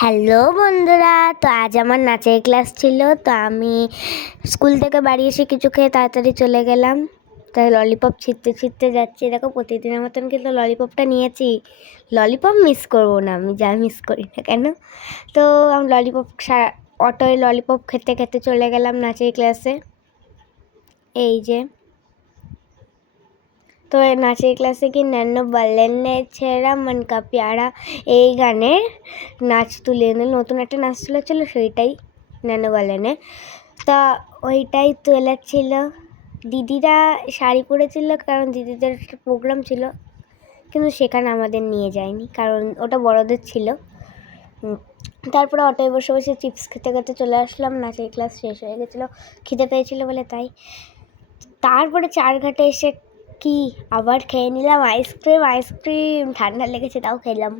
Hello বন্ধুরা, তো আজ আমার নাচের ক্লাস ছিল। তো আমি স্কুল থেকে বাড়ি এসে কিছু খেয়ে তাড়াতাড়ি চলে গেলাম। তাই ললিপপ ছিঁড়তে যাচ্ছি। দেখো, প্রতিদিনের মতন কিন্তু ললিপপটা নিয়েছি। ললিপপ মিস করবো না, আমি যা মিস করি না কেন। তো আমি অটোয় ললিপপ খেতে খেতে চলে গেলাম নাচের ক্লাসে। এই যে, তো নাচের ক্লাসে কি নैनो बल्ले ছেঁড়া মন কা প্যারা এই গানের নাচ তুলে এনে নতুন একটা নাচ তুলেছিল, সেইটাই नैनो बल्ले। তা ওইটাই তুলেছিল। দিদিরা শাড়ি পরেছিল, কারণ দিদিদের একটা প্রোগ্রাম ছিল, কিন্তু সেখানে আমাদের নিয়ে যায়নি, কারণ ওটা বড়দের ছিল। তারপরে অটোয় বসে বসে চিপস খেতে খেতে চলে আসলাম। নাচের ক্লাস শেষ হয়ে গেছিলো, খিদে পেয়েছিল বলে তাই। তারপরে চারঘাটে এসে কি আবার খেয়ে নিলাম আইসক্রিম। ঠান্ডা লেগেছে তাও খেলাম।